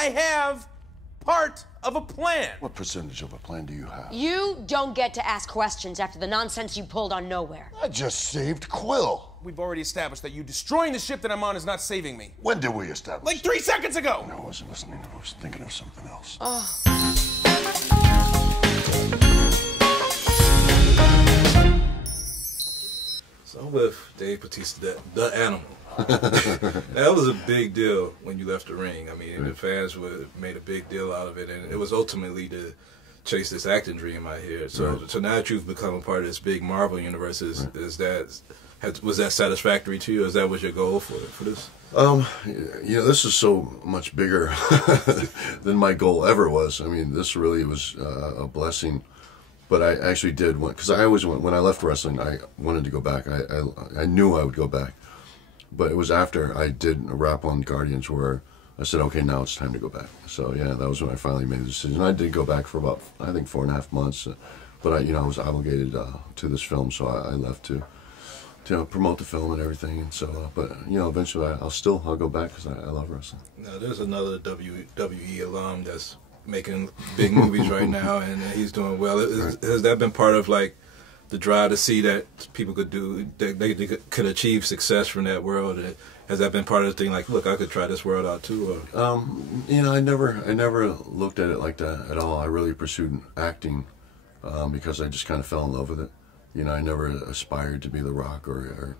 I have part of a plan. What percentage of a plan do you have? You don't get to ask questions after the nonsense you pulled on Nowhere. I just saved Quill. We've already established that you destroying the ship that I'm on is not saving me. When did we establish? Like 3 seconds ago! No, I wasn't listening. I was thinking of something else. So I'm with Dave Bautista, the animal. That was a big deal when you left the ring. I mean, the fans made a big deal out of it, and it was ultimately to chase this acting dream out here. So, so now that you've become a part of this big Marvel universe, was that satisfactory to you? Is that was your goal for this? You know, this is so much bigger than my goal ever was. I mean, this really was a blessing. But I actually did want, because I always went, when I left wrestling, I wanted to go back. I knew I would go back. But it was after I did a rap on Guardians where I said, okay, now it's time to go back. So yeah, that was when I finally made the decision. I did go back for about, I think, 4.5 months. But I was obligated to this film, so I left to promote the film and everything. And so, but eventually I'll go back because I love wrestling. Now there's another WWE alum that's making big movies right now, and he's doing well. Has that been part of like the drive to see that people could do, they could achieve success from that world? Has that been part of the thing? Like, look, I could try this world out too. Or? I never looked at it like that at all. I really pursued acting because I just kind of fell in love with it. I never aspired to be The Rock or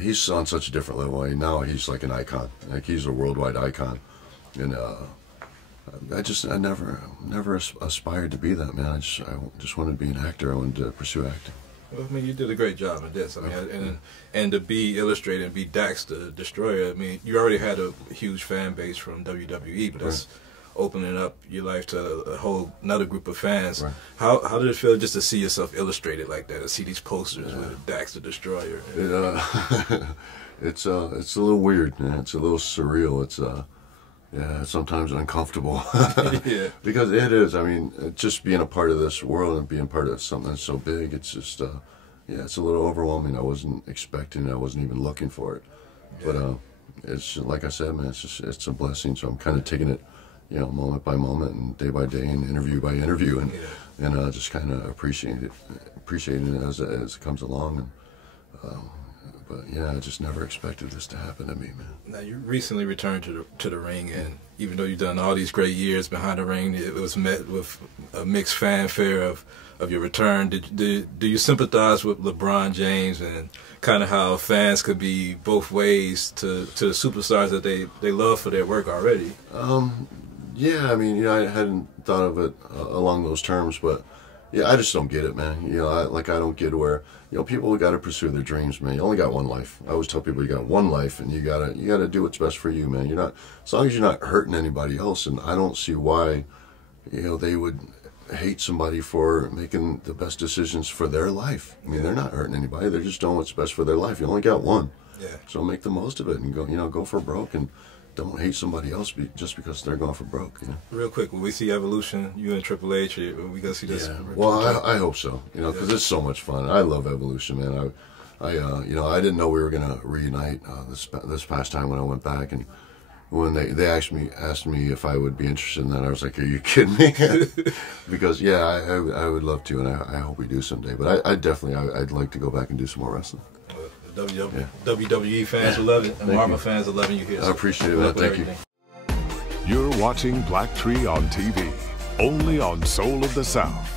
he's on such a different level. Now he's like an icon. Like he's a worldwide icon, and I never aspired to be that, man. I just wanted to be an actor. I wanted to pursue acting. Well, I mean, you did a great job at this. I mean, and to be illustrated and be Dax the Destroyer. I mean, you already had a huge fan base from WWE, but that's opening up your life to a whole another group of fans. Right. How did it feel just to see yourself illustrated like that? To see these posters with Dax the Destroyer. It's a little weird, man. It's a little surreal. It's yeah, sometimes uncomfortable. Yeah. Because it is. I mean, just being a part of this world and being part of something that's so big, it's just, yeah, it's a little overwhelming. I wasn't expecting it. I wasn't even looking for it. Yeah. But it's like I said, man, it's a blessing. So I'm kind of taking it, moment by moment and day by day and interview by interview, and just kind of appreciating it as it comes along. And but yeah, I just never expected this to happen to me, man. Now you recently returned to the ring, and even though you've done all these great years behind the ring, it was met with a mixed fanfare of your return. Do you sympathize with LeBron James and kind of how fans could be both ways to the superstars that they love for their work already? Yeah, I mean, I hadn't thought of it along those terms, but yeah, I just don't get it, man. I don't get where, people got to pursue their dreams, man. You only got one life. I always tell people you got one life, and you gotta do what's best for you, man. As long as you're not hurting anybody else, and I don't see why, they would hate somebody for making the best decisions for their life. I mean, they're not hurting anybody. They're just doing what's best for their life. You only got one. Yeah. So make the most of it and go for broke, and don't hate somebody else just because they're going for broke. Real quick, when we see Evolution, you and Triple H, are we gonna see this? Yeah. Well, I hope so. Because it's so much fun. I love Evolution, man. I didn't know we were gonna reunite this past time when I went back, and when they asked me if I would be interested in that, I was like, "Are you kidding me?" Because yeah, I would love to, and I hope we do someday. But I'd like to go back and do some more wrestling. WWE fans will love it, and Marvel fans are loving you here. I appreciate it, man. Thank you. You're watching BlackTree on TV, only on Soul of the South.